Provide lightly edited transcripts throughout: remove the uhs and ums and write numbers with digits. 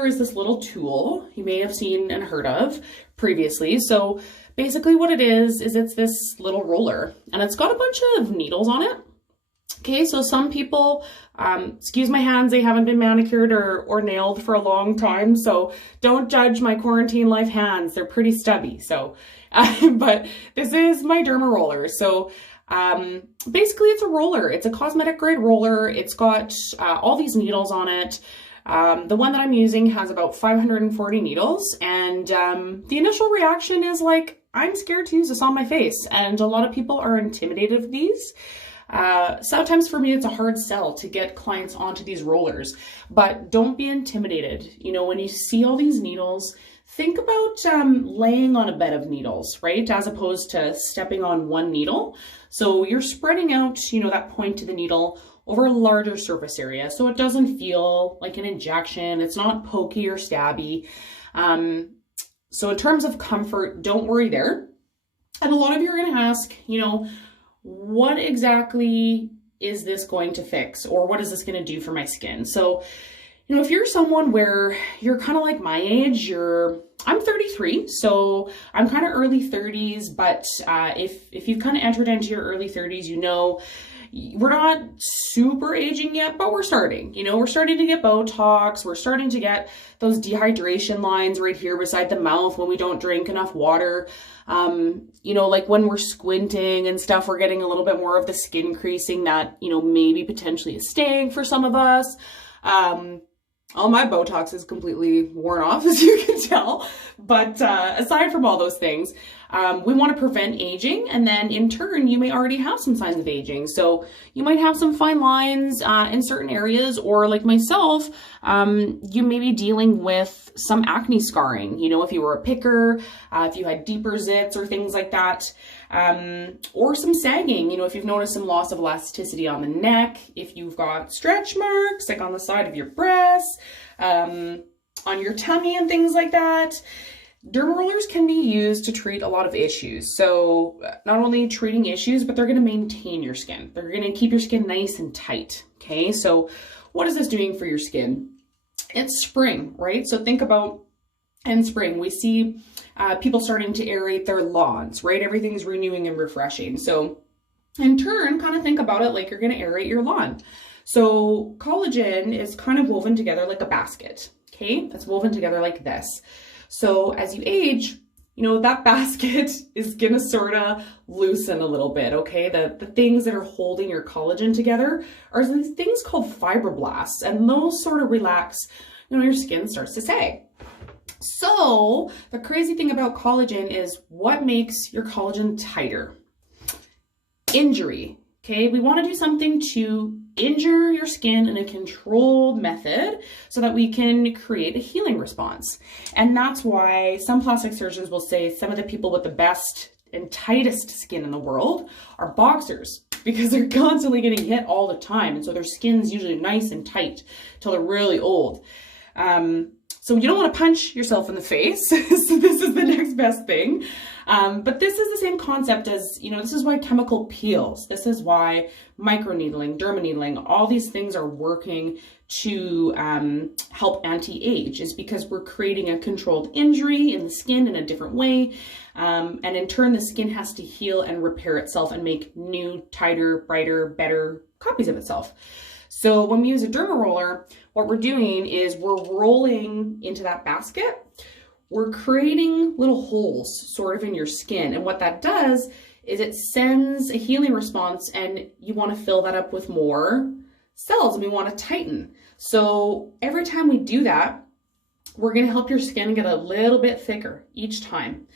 roller is this little tool you may have seen and heard of previously. So basically what it is it's this little roller and it's got a bunch of needles on it. Okay, so some people, excuse my hands, they haven't been manicured or nailed for a long time, so don't judge my quarantine life hands. They're pretty stubby, so, but this is my Derma roller. So basically it's a roller. It's a cosmetic grade roller. It's got all these needles on it. The one that I'm using has about 540 needles, and the initial reaction is like, I'm scared to use this on my face, and a lot of people are intimidated of these. Sometimes for me, it's a hard sell to get clients onto these rollers, but don't be intimidated. You know, when you see all these needles, think about laying on a bed of needles, right? As opposed to stepping on one needle. So you're spreading out, you know, that point to the needle over a larger surface area. So it doesn't feel like an injection. It's not pokey or stabby. So in terms of comfort, don't worry there. And a lot of you are going to ask, you know, what exactly is this going to fix, or what is this going to do for my skin? So, you know, if you're someone where you're kind of like my age, I'm 33, so I'm kind of early 30s, but if you've kind of entered into your early 30s, you know, we're not super aging yet, but we're starting, you know, we're starting to get Botox. We're starting to get those dehydration lines right here beside the mouth when we don't drink enough water. You know, like when we're squinting and stuff, we're getting a little bit more of the skin creasing that, you know, maybe potentially is staying for some of us. All my Botox is completely worn off, as you can tell. But aside from all those things, we want to prevent aging. And then in turn, you may already have some signs of aging. So you might have some fine lines in certain areas, or like myself, you may be dealing with some acne scarring. You know, if you were a picker, if you had deeper zits or things like that, or some sagging, you know, if you've noticed some loss of elasticity on the neck, if you've got stretch marks, like on the side of your breasts, on your tummy and things like that. Derma rollers can be used to treat a lot of issues. So not only treating issues, but they're going to maintain your skin. They're going to keep your skin nice and tight. Okay, so what is this doing for your skin? It's spring, right? So think about in spring, we see people starting to aerate their lawns, right? Everything's renewing and refreshing. So in turn, kind of think about it like you're going to aerate your lawn. So collagen is kind of woven together like a basket. Okay, it's woven together like this. So as you age, you know, that basket is going to sort of loosen a little bit, okay? The things that are holding your collagen together are these things called fibroblasts, and those sort of relax, you know, your skin starts to sag. So the crazy thing about collagen is what makes your collagen tighter? Injury, okay? We want to do something to injure your skin in a controlled method so that we can create a healing response. And that's why some plastic surgeons will say some of the people with the best and tightest skin in the world are boxers, because they're constantly getting hit all the time. And so their skin's usually nice and tight till they're really old. So you don't want to punch yourself in the face. So this is the next best thing. But this is the same concept as, you know, this is why chemical peels, this is why microneedling, dermaneedling, all these things are working to help anti-age, is because we're creating a controlled injury in the skin in a different way. And in turn, the skin has to heal and repair itself and make new, tighter, brighter, better copies of itself. So when we use a derma roller, what we're doing is we're rolling into that basket. We're creating little holes sort of in your skin. And what that does is it sends a healing response, and you want to fill that up with more cells, and we want to tighten. So every time we do that, we're going to help your skin get a little bit thicker each time.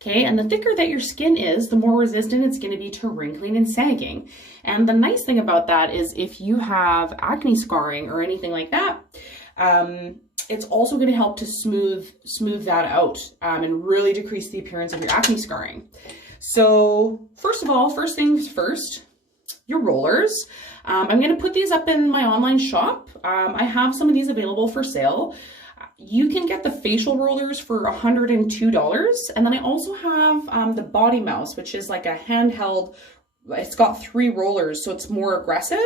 Okay, and the thicker that your skin is, the more resistant it's going to be to wrinkling and sagging. And the nice thing about that is if you have acne scarring or anything like that, it's also going to help to smooth that out and really decrease the appearance of your acne scarring. So first of all, first things first, your rollers. I'm going to put these up in my online shop. I have some of these available for sale. You can get the facial rollers for $102. And then I also have the body mouse, which is like a handheld it's got 3 rollers, so it's more aggressive,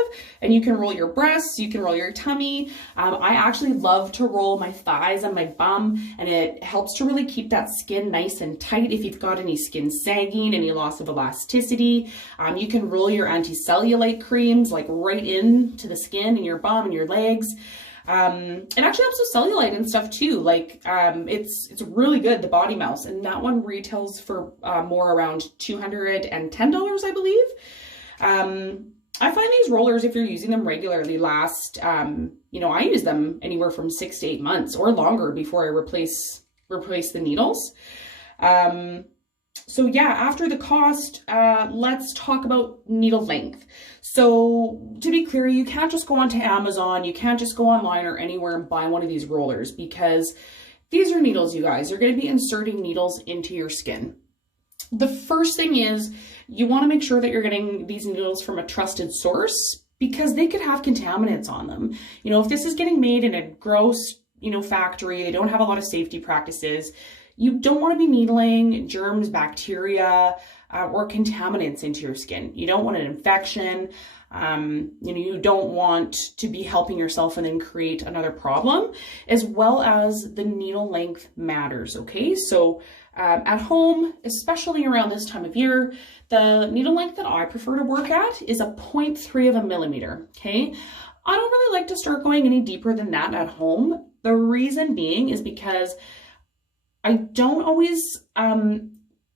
and you can roll your breasts, you can roll your tummy. I actually love to roll my thighs and my bum, and it helps to really keep that skin nice and tight. If you've got any skin sagging, any loss of elasticity, you can roll your anti-cellulite creams like right into the skin and your bum and your legs. It actually helps with cellulite and stuff too. Like, it's really good, the Body Mouse, and that one retails for more around $210, I believe. I find these rollers, if you're using them regularly, last, you know, I use them anywhere from 6 to 8 months or longer before I replace the needles. So yeah, after the cost, let's talk about needle length. So to be clear, you can't just go onto Amazon, you can't just go online or anywhere and buy one of these rollers, because these are needles, you guys. You're going to be inserting needles into your skin. The first thing is you want to make sure that you're getting these needles from a trusted source, because they could have contaminants on them. You know, if this is getting made in a gross, you know, factory, they don't have a lot of safety practices. You don't want to be needling germs, bacteria, or contaminants into your skin. You don't want an infection. You know, you don't want to be helping yourself and then create another problem, as well as the needle length matters, okay? So at home, especially around this time of year, the needle length that I prefer to work at is a 0.3 of a millimeter, okay? I don't really like to start going any deeper than that at home. The reason being is because I don't always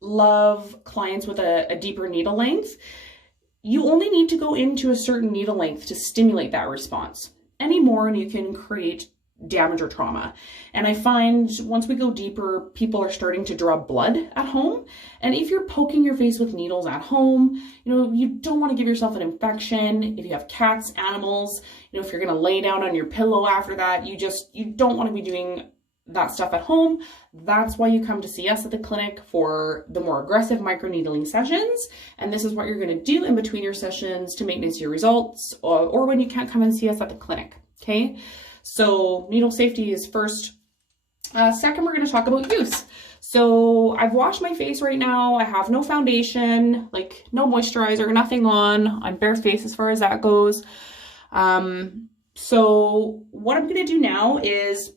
love clients with a deeper needle length. You only need to go into a certain needle length to stimulate that response. Any more and you can create damage or trauma. And I find once we go deeper, people are starting to draw blood at home. And if you're poking your face with needles at home, you know, you don't want to give yourself an infection. If you have cats, animals, you know, if you're going to lay down on your pillow after that, you don't want to be doing that stuff at home. That's why you come to see us at the clinic for the more aggressive microneedling sessions. And this is what you're going to do in between your sessions to maintenance your results, or when you can't come and see us at the clinic. Okay. So needle safety is first. Second, we're going to talk about use. So I've washed my face right now. I have no foundation, like no moisturizer, nothing on. I'm barefaced as far as that goes. So what I'm going to do now is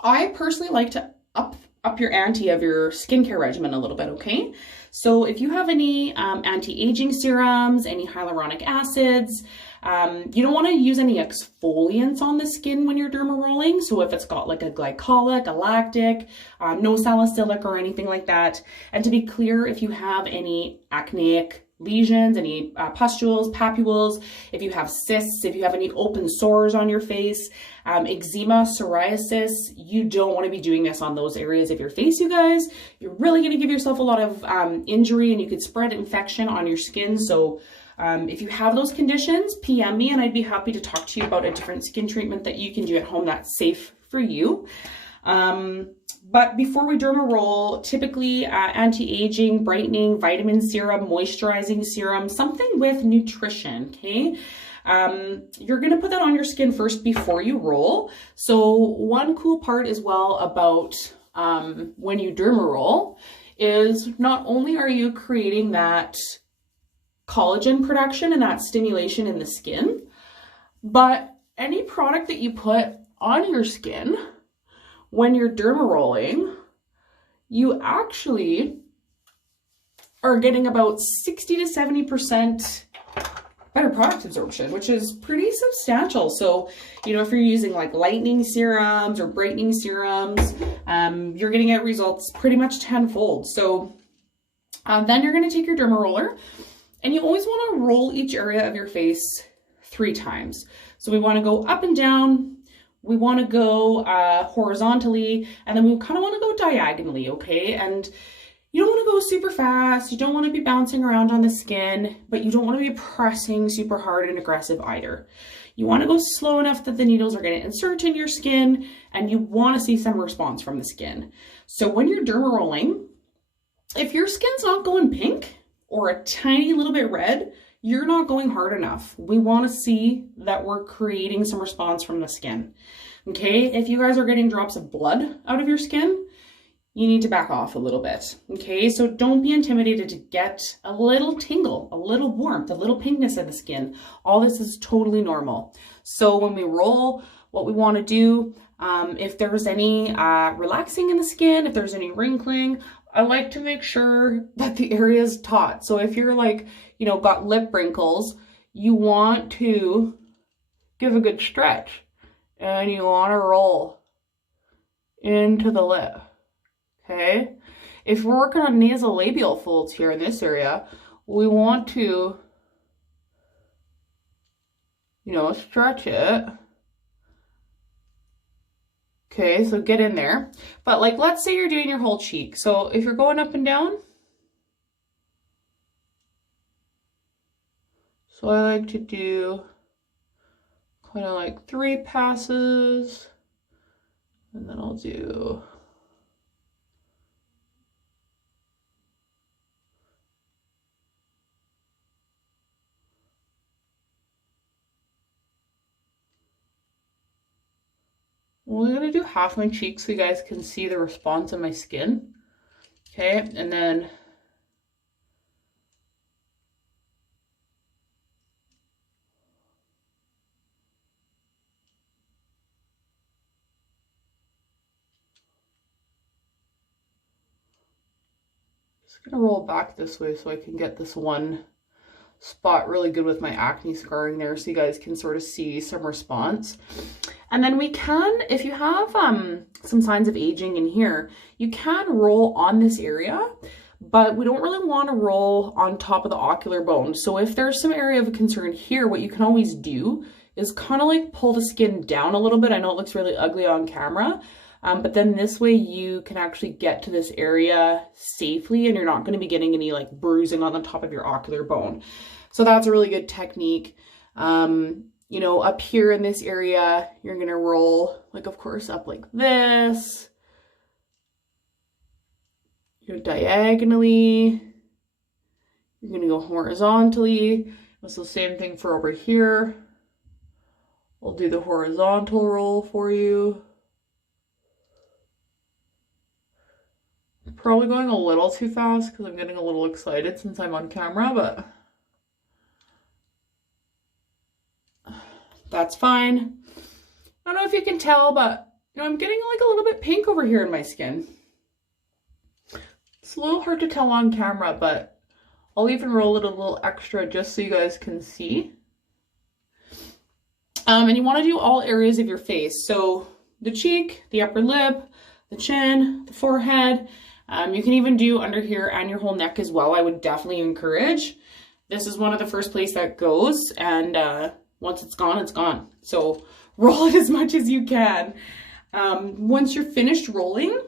I personally like to up your ante of your skincare regimen a little bit, okay? So if you have any anti-aging serums, any hyaluronic acids, you don't want to use any exfoliants on the skin when you're derma rolling. So if it's got like a glycolic, a lactic, no salicylic or anything like that. And to be clear, if you have any acneic lesions, any pustules, papules, if you have cysts, if you have any open sores on your face, eczema, psoriasis, you don't want to be doing this on those areas of your face, you guys. You're really going to give yourself a lot of injury, and you could spread infection on your skin. So if you have those conditions, PM me and I'd be happy to talk to you about a different skin treatment that you can do at home that's safe for you. But before we derma roll, typically anti-aging, brightening, vitamin serum, moisturizing serum, something with nutrition, okay? You're gonna put that on your skin first before you roll. So one cool part as well about when you derma roll is not only are you creating that collagen production and that stimulation in the skin, but any product that you put on your skin when you're derma rolling, you actually are getting about 60 to 70% better product absorption, which is pretty substantial. So, you know, if you're using like lightening serums or brightening serums, you're getting out results pretty much tenfold. So then you're going to take your derma roller, and you always want to roll each area of your face 3 times. So we want to go up and down, we want to go horizontally, and then we kind of want to go diagonally, okay? And you don't want to go super fast, you don't want to be bouncing around on the skin, but you don't want to be pressing super hard and aggressive either. You want to go slow enough that the needles are going to insert in your skin, and you want to see some response from the skin. So when you're derma rolling, if your skin's not going pink or a tiny little bit red, you're not going hard enough. We want to see that we're creating some response from the skin. Okay, if you guys are getting drops of blood out of your skin, you need to back off a little bit, okay? So don't be intimidated to get a little tingle, a little warmth, a little pinkness in the skin. All this is totally normal. So when we roll, what we want to do, if there's any relaxing in the skin, if there's any wrinkling, I like to make sure that the area is taut. So if you're like, you know, got lip wrinkles, you want to give a good stretch and you want to roll into the lip, okay? If we're working on nasolabial folds here in this area, we want to, you know, stretch it. Okay, so get in there. But like, let's say you're doing your whole cheek. So if you're going up and down, so I like to do kind of like 3 passes, and then I'll do I'm only gonna do half my cheek so you guys can see the response of my skin. Okay, and then just gonna roll back this way so I can get this one spot really good with my acne scarring there so you guys can sort of see some response. And then we can, if you have some signs of aging in here, you can roll on this area, but we don't really want to roll on top of the ocular bone. So if there's some area of concern here, what you can always do is kind of like pull the skin down a little bit. I know it looks really ugly on camera, but then this way you can actually get to this area safely and you're not going to be getting any like bruising on the top of your ocular bone. So that's a really good technique. You know, up here in this area, you're going to roll, like, of course, up like this. You know, diagonally. You're going to go horizontally. It's the same thing for over here. We'll do the horizontal roll for you. I'm probably going a little too fast because I'm getting a little excited since I'm on camera, but that's fine. I don't know if you can tell, but you know, I'm getting like a little bit pink over here in my skin. It's a little hard to tell on camera, but I'll even roll it a little extra just so you guys can see. And you want to do all areas of your face. So the cheek, the upper lip, the chin, the forehead. You can even do under here and your whole neck as well. I would definitely encourage. This is one of the first places that goes, and once it's gone, it's gone. So roll it as much as you can. Once you're finished rolling,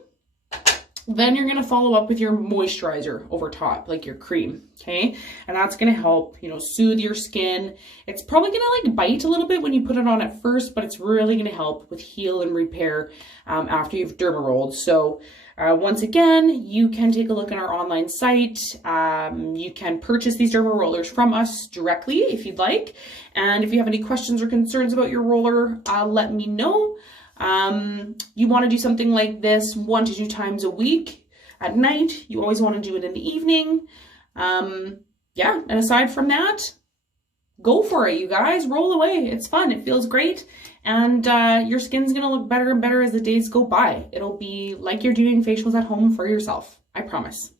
then you're gonna follow up with your moisturizer over top, like your cream, okay? And that's gonna help, you know, soothe your skin. It's probably gonna like bite a little bit when you put it on at first, but it's really gonna help with heal and repair after you've derma rolled. So once again, you can take a look at our online site. You can purchase these derma rollers from us directly if you'd like. And if you have any questions or concerns about your roller, let me know. You want to do something like this 1 to 2 times a week at night. You always want to do it in the evening. Yeah, and aside from that, go for it, you guys. Roll away. It's fun. It feels great. And your skin's going to look better and better as the days go by. It'll be like you're doing facials at home for yourself. I promise.